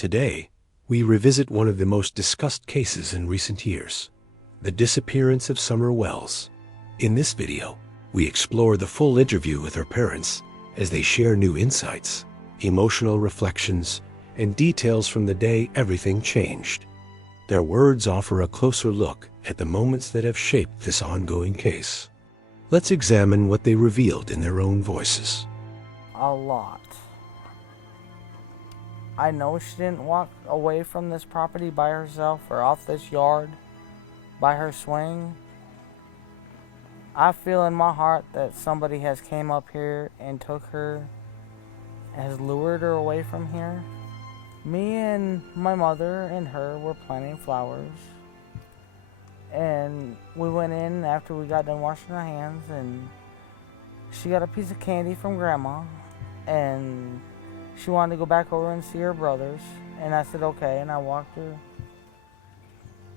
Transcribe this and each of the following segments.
Today, we revisit one of the most discussed cases in recent years, the disappearance of Summer Wells. In this video, we explore the full interview with her parents as they share new insights, emotional reflections, and details from the day everything changed. Their words offer a closer look at the moments that have shaped this ongoing case. Let's examine what they revealed in their own voices. A lot. I know she didn't walk away from this property by herself or off this yard by her swing. I feel in my heart that somebody has came up here and took her, has lured her away from here. Me and my mother and her were planting flowers, and we went in after we got done washing our hands, and she got a piece of candy from Grandma, and she wanted to go back over and see her brothers, and I said okay, and I walked her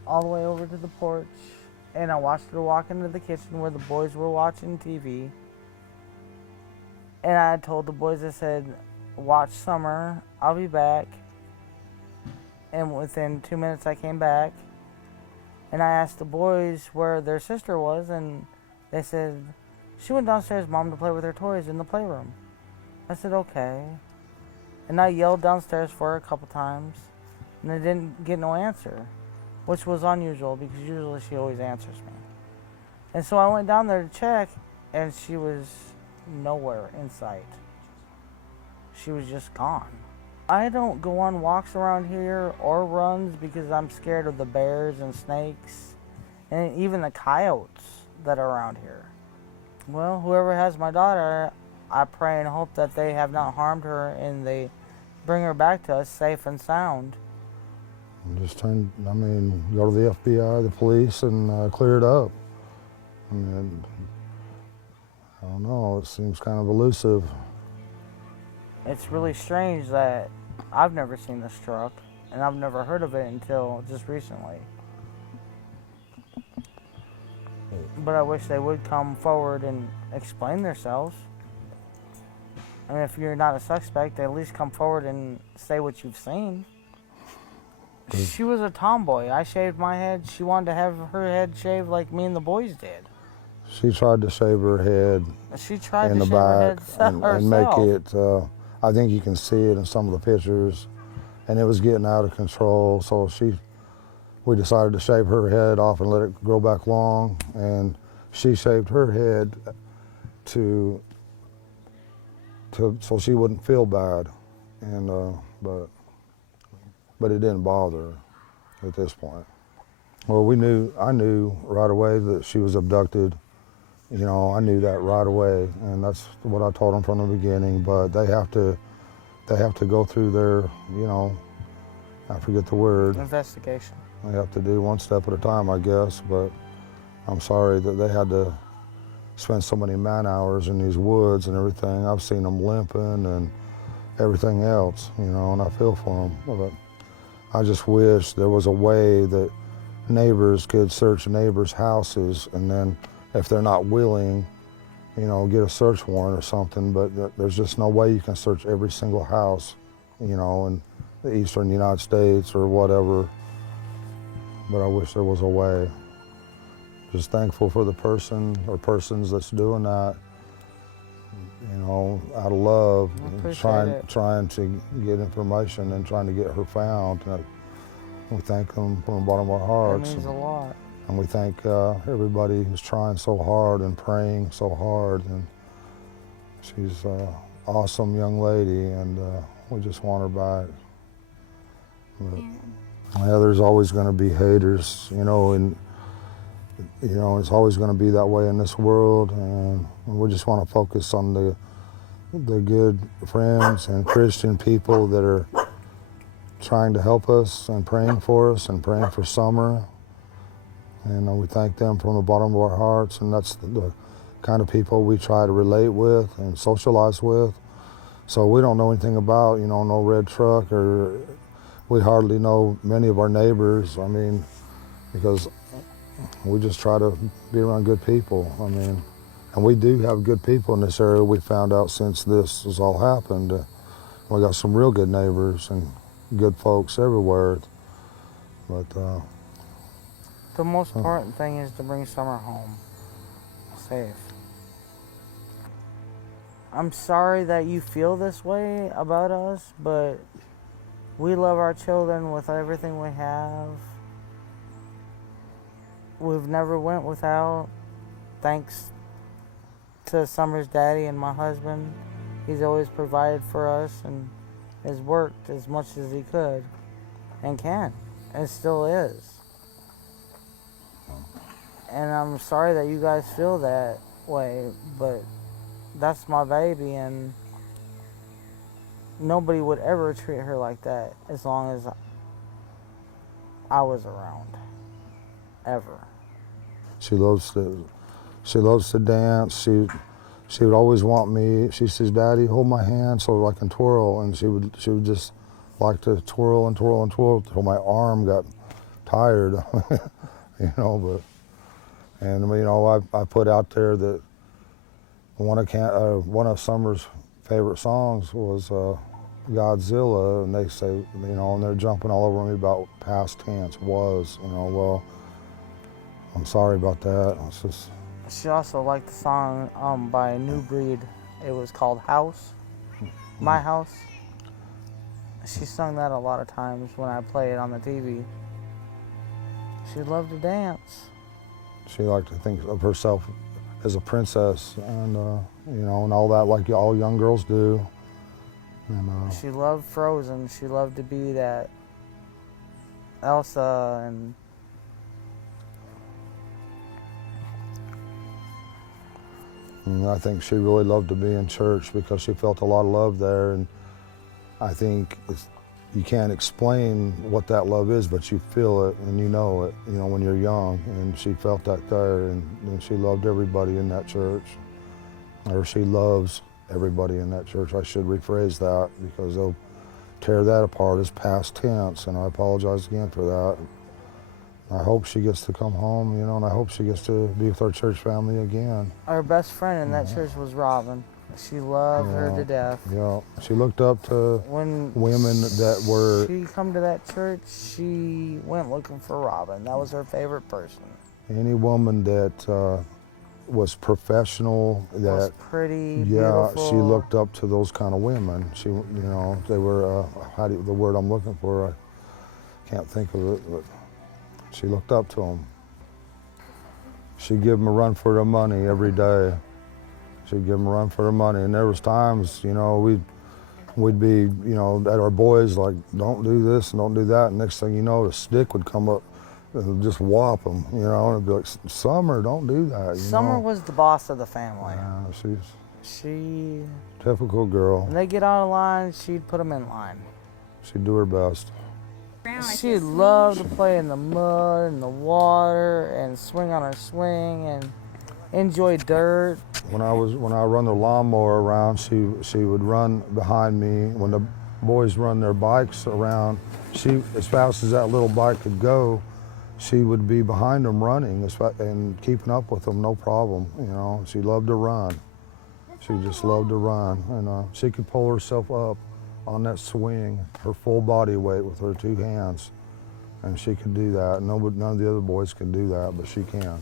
all the way over to the porch, and I watched her walk into the kitchen where the boys were watching TV, and I told the boys, I said, watch Summer, I'll be back. And within 2 minutes I came back, and I asked the boys where their sister was, and they said, she went downstairs, Mom, to play with her toys in the playroom. I said, okay. And I yelled downstairs for her a couple times, and I didn't get no answer, which was unusual because usually she always answers me. And so I went down there to check, and she was nowhere in sight. She was just gone. I don't go on walks around here or runs because I'm scared of the bears and snakes and even the coyotes that are around here. Well, whoever has my daughter, I pray and hope that they have not harmed her and they bring her back to us safe and sound. Go to the FBI, the police, and clear it up. I don't know, it seems kind of elusive. It's really strange that I've never seen this truck, and I've never heard of it until just recently. But I wish they would come forward and explain themselves. I mean, if you're not a suspect, at least come forward and say what you've seen. She was a tomboy. I shaved my head. She wanted to have her head shaved like me and the boys did. She tried to shave her head She tried in to the shave her back head and make it, I think you can see it in some of the pictures, and it was getting out of control, so we decided to shave her head off and let it grow back long, and she shaved her head so she wouldn't feel bad, and but it didn't bother her at this point. Well, I knew right away that she was abducted. You know, I knew that right away, and that's what I told them from the beginning. But they have to go through their, I forget the word. Investigation. They have to do one step at a time, I guess. But I'm sorry that they had to spend so many man hours in these woods and everything. I've seen them limping and everything else, and I feel for them. But I just wish there was a way that neighbors could search neighbors' houses, and then if they're not willing, get a search warrant or something. But there's just no way you can search every single house, in the eastern United States or whatever. But I wish there was a way. Just thankful for the person or persons that's doing that, out of love, trying to get information and trying to get her found. We thank them from the bottom of our hearts. That means a lot. And we thank everybody who's trying so hard and praying so hard. And she's an awesome young lady, and we just want her back. But, there's always going to be haters, and it's always going to be that way in this world. And we just want to focus on the good friends and Christian people that are trying to help us and praying for us and praying for Summer. And we thank them from the bottom of our hearts, and that's the kind of people we try to relate with and socialize with. So we don't know anything about, no red truck, or we hardly know many of our neighbors, because we just try to be around good people. And we do have good people in this area. We found out since this has all happened. We got some real good neighbors, and good folks everywhere. But The most important thing is to bring Summer home safe. I'm sorry that you feel this way about us, but we love our children with everything we have. We've never went without, thanks to Summer's daddy and my husband. He's always provided for us and has worked as much as he could and can and still is. And I'm sorry that you guys feel that way, but that's my baby, and nobody would ever treat her like that as long as I was around, ever. she loves to dance. She would always want me. She says, "Daddy, hold my hand so I can twirl," and she would just like to twirl and twirl and twirl until my arm got tired, you know. But and you know, I put out there that one of Summer's favorite songs was Godzilla, and they say, you know, and they're jumping all over me about past tense was, you know. Well, I'm sorry about that. It's just. She also liked the song by New Breed. It was called House, My House. She sung that a lot of times when I play it on the TV. She loved to dance. She liked to think of herself as a princess, and you know, and all that, like all young girls do. And she loved Frozen. She loved to be that Elsa, and I think she really loved to be in church because she felt a lot of love there. And I think you can't explain what that love is, but you feel it and you know it, you know, when you're young. And she felt that there, and she loved everybody in that church. Or she loves everybody in that church. I should rephrase that, because they'll tear that apart as past tense, and I apologize again for that. I hope she gets to come home, you know, and I hope she gets to be with our church family again. Our best friend in that church was Robin. She loved her to death. Yeah, she looked up to women that were... She come to that church, she went looking for Robin. That was her favorite person. Any woman that was professional, that was pretty, beautiful. She looked up to those kind of women. She, you know, they were, the word I'm looking for, I can't think of it, but she looked up to them. She'd give them a run for their money every day. She'd give them a run for their money. And there was times, you know, we'd be, you know, at our boys, like, don't do this and don't do that. And next thing you know, a stick would come up and just whop them, you know, and it'd be like, Summer, don't do that. Summer was the boss of the family. Yeah, she typical girl. When they get out of line, she'd put them in line. She'd do her best. She loved to play in the mud and the water and swing on her swing and enjoy dirt. When I run the lawnmower around, she would run behind me. When the boys run their bikes around, she, as fast as that little bike could go, she would be behind them running and keeping up with them, no problem. You know, she loved to run. She just loved to run, and she could pull herself up on that swing, her full body weight with her two hands, and she could do that. None of the other boys can do that, but she can.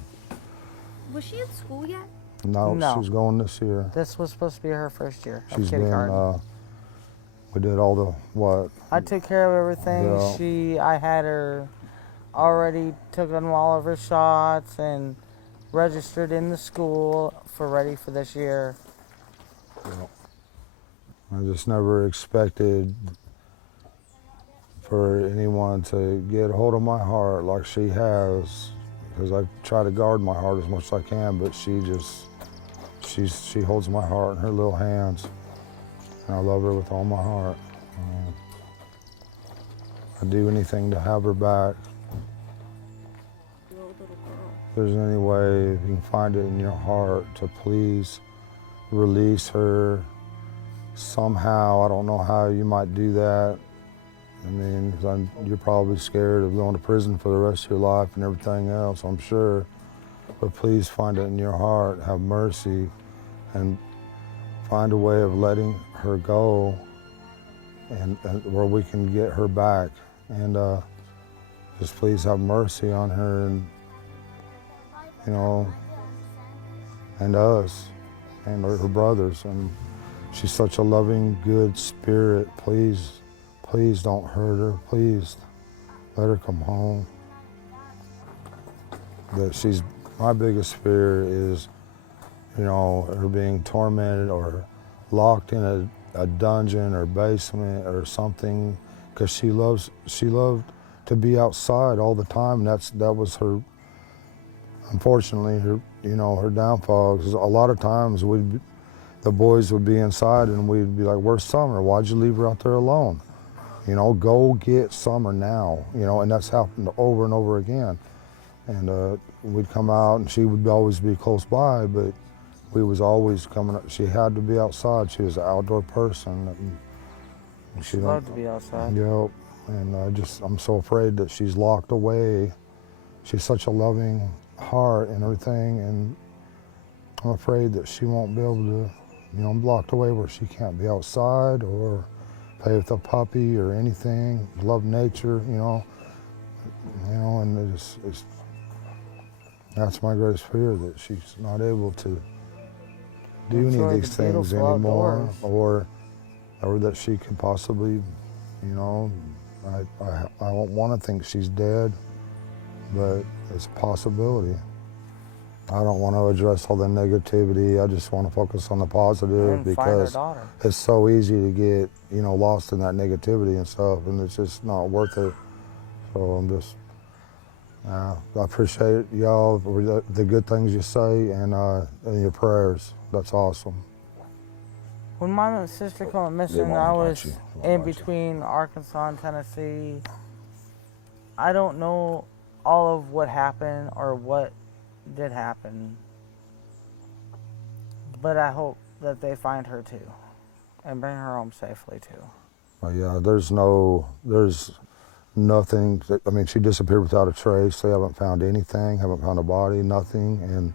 Was she in school yet? No, she's going this year. This was supposed to be her first year. She's been, we did all the, what? I took care of everything. Yeah. I had her already took on all of her shots and registered in the school ready for this year. Yeah. I just never expected for anyone to get a hold of my heart like she has, because I try to guard my heart as much as I can, but she holds my heart in her little hands, and I love her with all my heart. I'd do anything to have her back. If there's any way you can find it in your heart to please release her somehow. I don't know how you might do that. I mean, 'cause you're probably scared of going to prison for the rest of your life and everything else, I'm sure. But please find it in your heart, have mercy, and find a way of letting her go and where we can get her back. And just please have mercy on her, and you know, and us, and her brothers. And she's such a loving, good spirit. Please, please don't hurt her. Please let her come home. My biggest fear is, you know, her being tormented or locked in a dungeon or basement or something, because she loved to be outside all the time. That was her, unfortunately, her downfall. 'Cause a lot of times the boys would be inside and we'd be like, "Where's Summer? Why'd you leave her out there alone? You know, go get Summer now." You know, and that's happened over and over again. And we'd come out and she would always be close by, but we was always coming up. She had to be outside. She was an outdoor person. And She loved to be outside. Yep. And I'm so afraid that she's locked away. She's such a loving heart and everything, and I'm afraid that she won't be able to, you know, I'm locked away where she can't be outside or play with a puppy or anything, love nature, you know, and that's my greatest fear, that she's not able to do any of these things anymore, or that she could possibly, you know, I don't want to think she's dead, but it's a possibility. I don't want to address all the negativity. I just want to focus on the positive, because it's so easy to get, you know, lost in that negativity and stuff, and it's just not worth it. So I appreciate y'all for the good things you say and your prayers. That's awesome. When my sister went missing, I was in between Arkansas and Tennessee. I don't know all of what happened or what did happen, but I hope that they find her too and bring her home safely too. Well, yeah, there's nothing. I mean, she disappeared without a trace. They haven't found anything, haven't found a body, nothing. And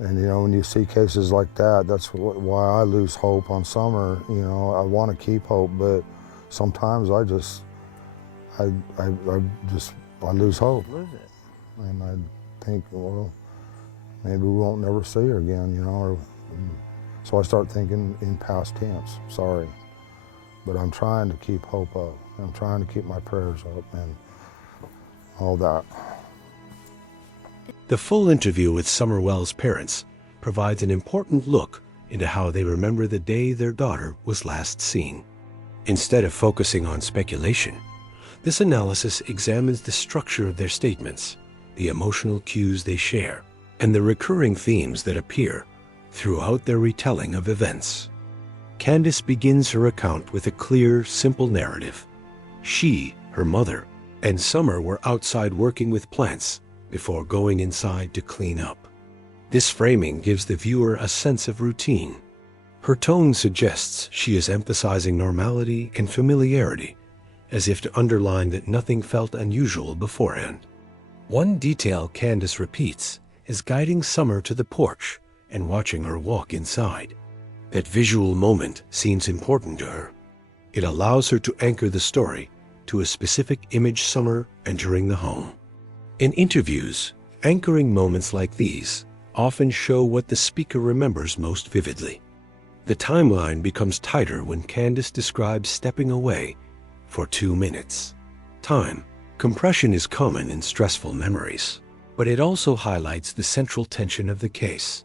you know, when you see cases like that, that's why I lose hope on Summer. You know, I want to keep hope, but sometimes I lose hope. Lose it. And I think, well, maybe we won't never see her again, you know. So I start thinking in past tense, sorry. But I'm trying to keep hope up. I'm trying to keep my prayers up and all that. The full interview with Summer Wells' parents provides an important look into how they remember the day their daughter was last seen. Instead of focusing on speculation, this analysis examines the structure of their statements, the emotional cues they share, and the recurring themes that appear throughout their retelling of events. Candus begins her account with a clear, simple narrative. She, her mother, and Summer were outside working with plants before going inside to clean up. This framing gives the viewer a sense of routine. Her tone suggests she is emphasizing normality and familiarity, as if to underline that nothing felt unusual beforehand. One detail Candus repeats is guiding Summer to the porch and watching her walk inside. That visual moment seems important to her. It allows her to anchor the story to a specific image Summer entering the home. In interviews, anchoring moments like these often show what the speaker remembers most vividly. The timeline becomes tighter when Candus describes stepping away for 2 minutes. Time compression is common in stressful memories, but it also highlights the central tension of the case.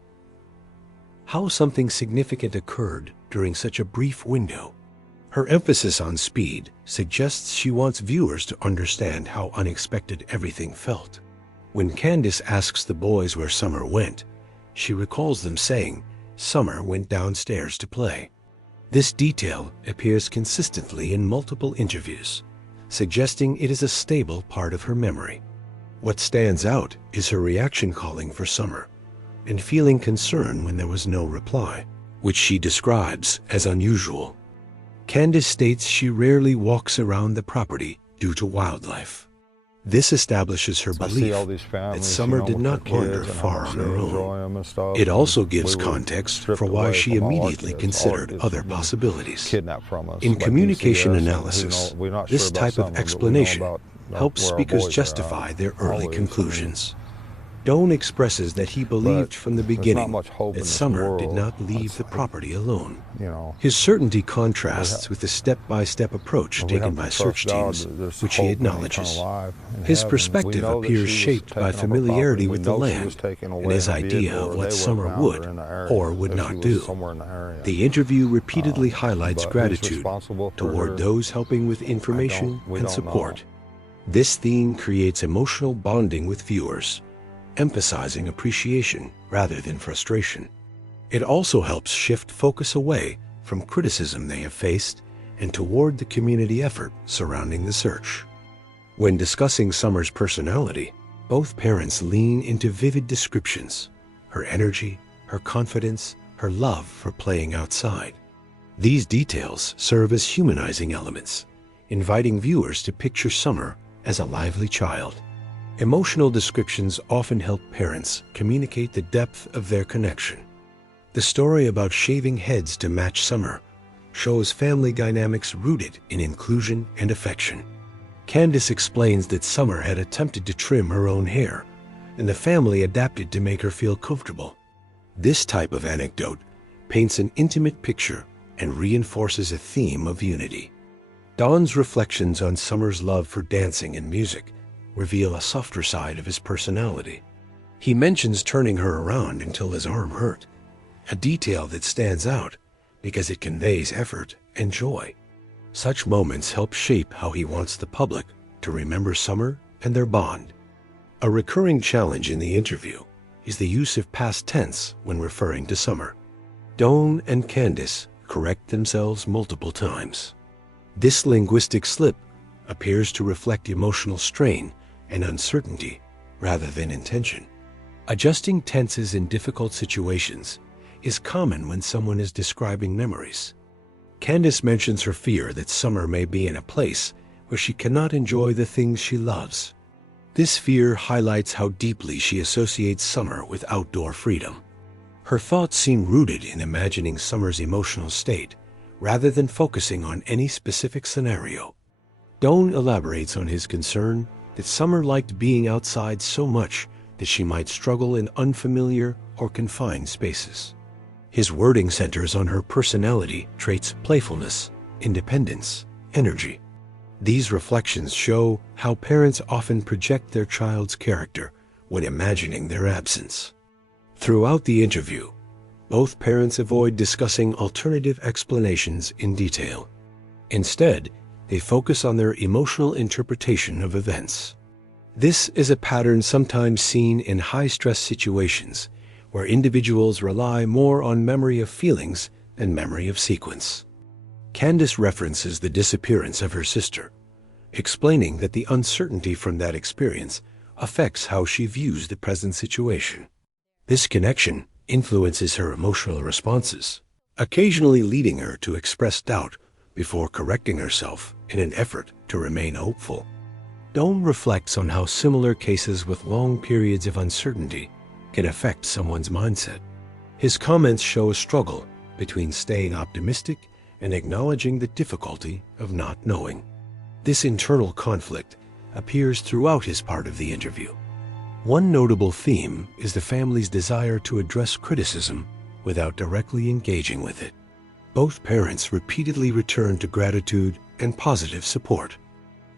How something significant occurred during such a brief window. Her emphasis on speed suggests she wants viewers to understand how unexpected everything felt. When Candus asks the boys where Summer went, she recalls them saying, "Summer went downstairs to play." This detail appears consistently in multiple interviews, suggesting it is a stable part of her memory. What stands out is her reaction calling for Summer and feeling concern when there was no reply, which she describes as unusual. Candus states she rarely walks around the property due to wildlife. This establishes her I see belief all these that families, Summer did with not their wander kids and how far much on they her enjoy own. 'em and stuff. It also and gives we were context stripped for why away she from all our immediately kids. All our considered kids other have been possibilities. kidnapped from us. In like communication DCS, and analysis, we're not this sure about type Summer, of but we know explanation about helps where our speakers boys are justify at. their early Always, conclusions. Doan expresses that he believed from the there's not beginning much hope in that this Summer did world. not leave It's the like, property alone. you know, His certainty contrasts with the step-by-step approach we taken have to by trust search God teams, that there's which he hope and acknowledges. eternal life in His heaven. We perspective know that appears she was shaped by taken up her familiarity property. with We the know she land was taken away and his in a idea vehicle, of or what they Summer found her would in the area or would if she not was do. somewhere in the area. The interview repeatedly highlights But who's gratitude responsible for toward her? those helping with information we and don't support. know. This theme creates emotional bonding with viewers, emphasizing appreciation rather than frustration. It also helps shift focus away from criticism they have faced and toward the community effort surrounding the search. When discussing Summer's personality, both parents lean into vivid descriptions: her energy, her confidence, her love for playing outside. These details serve as humanizing elements, inviting viewers to picture Summer as a lively child. Emotional descriptions often help parents communicate the depth of their connection. The story about shaving heads to match Summer shows family dynamics rooted in inclusion and affection. Candus explains that Summer had attempted to trim her own hair, and the family adapted to make her feel comfortable. This type of anecdote paints an intimate picture and reinforces a theme of unity. Don's reflections on Summer's love for dancing and music reveal a softer side of his personality. He mentions turning her around until his arm hurt, a detail that stands out because it conveys effort and joy. Such moments help shape how he wants the public to remember Summer and their bond. A recurring challenge in the interview is the use of past tense when referring to Summer. Don and Candus correct themselves multiple times. This linguistic slip appears to reflect emotional strain and uncertainty rather than intention. Adjusting tenses in difficult situations is common when someone is describing memories. Candus mentions her fear that Summer may be in a place where she cannot enjoy the things she loves. This fear highlights how deeply she associates Summer with outdoor freedom. Her thoughts seem rooted in imagining Summer's emotional state rather than focusing on any specific scenario. Don elaborates on his concern that Summer liked being outside so much that she might struggle in unfamiliar or confined spaces. His wording centers on her personality traits: playfulness, independence, energy. These reflections show how parents often project their child's character when imagining their absence. Throughout the interview, both parents avoid discussing alternative explanations in detail. Instead, they focus on their emotional interpretation of events. This is a pattern sometimes seen in high-stress situations where individuals rely more on memory of feelings than memory of sequence. Candus references the disappearance of her sister, explaining that the uncertainty from that experience affects how she views the present situation. This connection influences her emotional responses, occasionally leading her to express doubt before correcting herself in an effort to remain hopeful. Don reflects on how similar cases with long periods of uncertainty can affect someone's mindset. His comments show a struggle between staying optimistic and acknowledging the difficulty of not knowing. This internal conflict appears throughout his part of the interview. One notable theme is the family's desire to address criticism without directly engaging with it. Both parents repeatedly return to gratitude and positive support.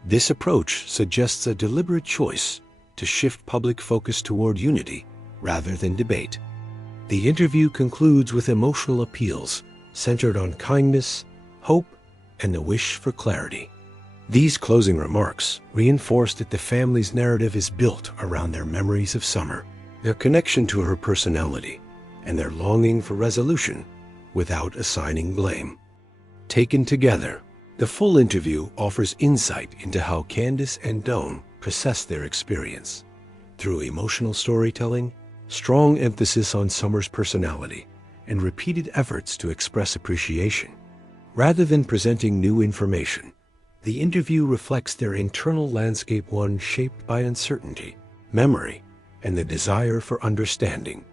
This approach suggests a deliberate choice to shift public focus toward unity rather than debate. The interview concludes with emotional appeals centered on kindness, hope, and the wish for clarity. These closing remarks reinforce that the family's narrative is built around their memories of Summer, their connection to her personality, and their longing for resolution without assigning blame. Taken together, the full interview offers insight into how Candus and Don process their experience. Through emotional storytelling, strong emphasis on Summer's personality, and repeated efforts to express appreciation. Rather than presenting new information, The interview reflects their internal landscape, one shaped by uncertainty, memory, and the desire for understanding.